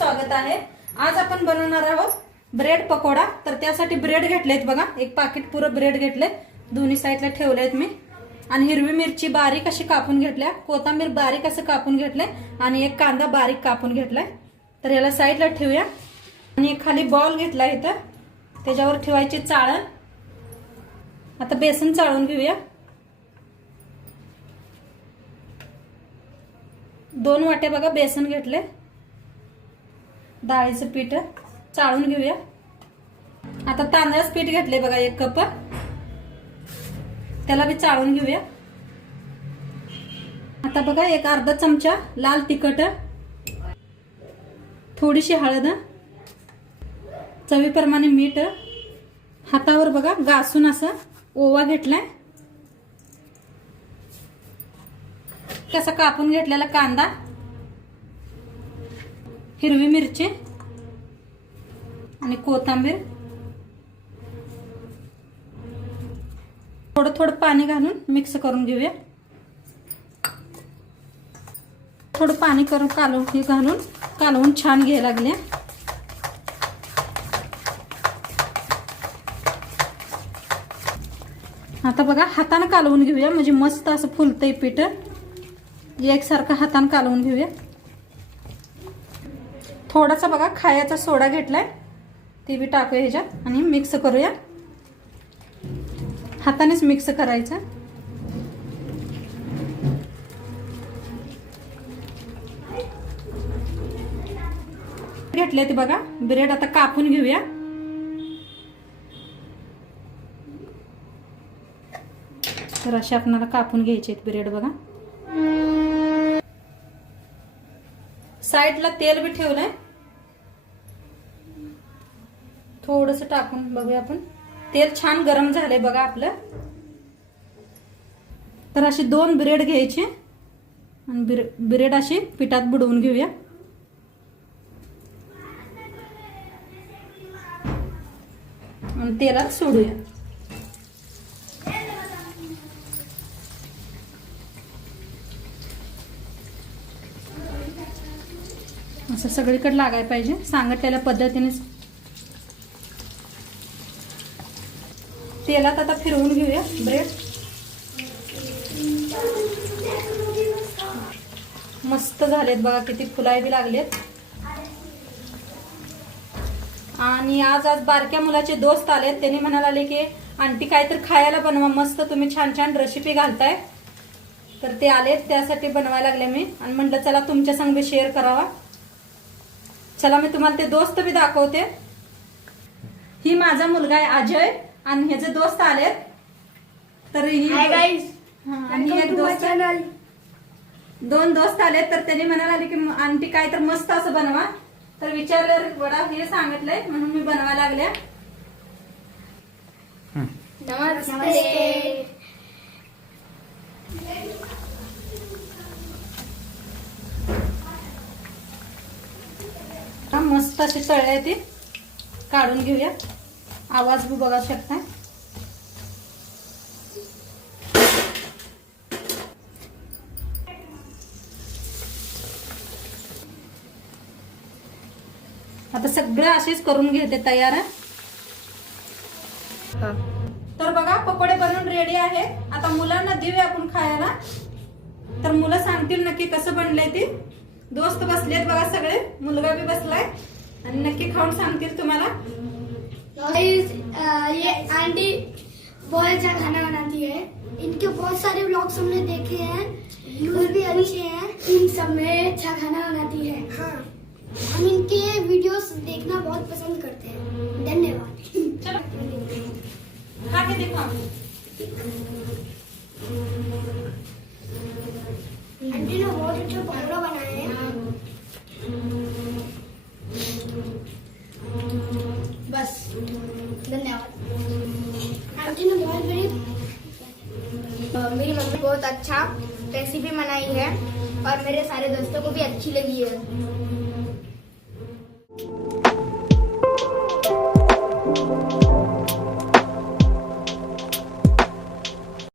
स्वागत आहे. आज आपण बनवणार आहोत ब्रेड पकोडा. तर त्यासाठी ब्रेड घेतलेत बघा. एक पाकिट पुरं ब्रेड घेतले दोन्ही साईडला ठेवलेत मी. आणि हिरवी मिरची बारीक अशी कापून घेतल्या. कोथंबीर बारीक असं कापून घेतलंय. आणि एक कांदा बारीक कापून घेतलाय. तर याला साईडला ठेवूया. आणि एक खाली बॉल घेतला इथं. त्याच्यावर ठेवायची चाळण. आता बेसन चाळून घेऊया. दोन वाट्या बघा बेसन घेतले डाळीचं पीठ चाळून घेऊया. आता तांदळाचं पीठ घेतले बघा एक कप. त्याला बी चाळून घेऊया. आता बघा एक अर्धा चमचा लाल तिखट थोडीशी हळद चवीप्रमाणे मीठ. हातावर बघा घासून असं ओवा घेतलाय. कसा कापून घेतलेला कांदा हिरवी मिरची आणि कोथांबीर. थोडं थोडं पाणी घालून मिक्स करून घेऊया. थोडं पाणी करून कालवून हे घालून कालवून छान घ्यायला लागले आता बघा हातानं कालवून घेऊया. म्हणजे मस्त असं फुलतंय पीठ. एकसारखं हातानं कालवून घेऊया. थोडासा बघा खायचा सोडा घेतलाय. ते बी टाकूया ह्याच्यात आणि मिक्स करूया. हातानेच मिक्स करायचं. घेतले ते बघा ब्रेड आता कापून घेऊया. तर असे आपणाला कापून घ्यायचे आहेत ब्रेड बघा. साईडला तेल बी ठेवलंय. थोडस टाकून बघूया आपण. तेल छान गरम झालंय बघा आपलं. तर असे दोन ब्रेड घ्यायचे. आणि ब्रे- ब्रेड असे पिठात बुडवून घेऊया. आणि तेलात सोडूया. असं सगळीकडे लागायला पाहिजे. सांगितलेल्या पद्धतीनेच. तेलात आता फिरवून घेऊया ब्रेड. मस्त झालेत बघा किती फुलाय बी लागलेत. आणि आज आज बारक्या मुलाचे दोस्त आलेत. त्यांनी म्हणायला आले की आंटी काहीतरी खायला बनवा. मस्त तुम्ही छान छान रेसिपी घालताय. तर ते आलेत. त्यासाठी बनवायला लागले मी. आणि म्हटलं चला तुमच्या संग शेअर करावा. चला मी तुम्हाला ते दोस्त बी दाखवते. ही माझा मुलगा आहे अजय आणि ह्याचे दोस्त आलेत तर ही हा, आणि एक दोस्त दोन दोस्त आले तर त्यांनी म्हणायला आले की आंटी काय तर मस्त असं बनवा. तर विचारलं वडा हे सांगितलंय म्हणून मी बनवायला लागल्या. नमस्ते. मस्त असे तळे ते. काढून घेऊया. आवाज बी बघा शकता आता सगळं असेच करून घेते तयार आहे. तर बघा पकोडे बनवून रेडी आहे आता मुलांना देऊया आपण खायला. तर मुलं सांगतील नक्की कसं बनलंय ते. दोस्त बसलेत बघा सगळे. मुलगा बी बसलाय. आणि नक्की खाऊन सांगतील तुम्हाला. ये आंटी बहुत अच्छा खाना बनाती है इनके बहुत सारे व्लॉग्स हमने देखे हैं. व्यूज़ भी अच्छे हैं. इन सब में अच्छा खाना बनाती है. हाँ। हम इनके वीडियोस देखना बहुत पसंद करते हैं. धन्यवाद. चलो. खा के दिखाओ आंटी ने बहुत अच्छा पकौड़ा बनाया है बस धन्यवाद। ने बहुत बड़ी मेरी मम्मी बहुत अच्छा रेसिपी बनाई है और मेरे सारे दोस्तों को भी अच्छी लगी है।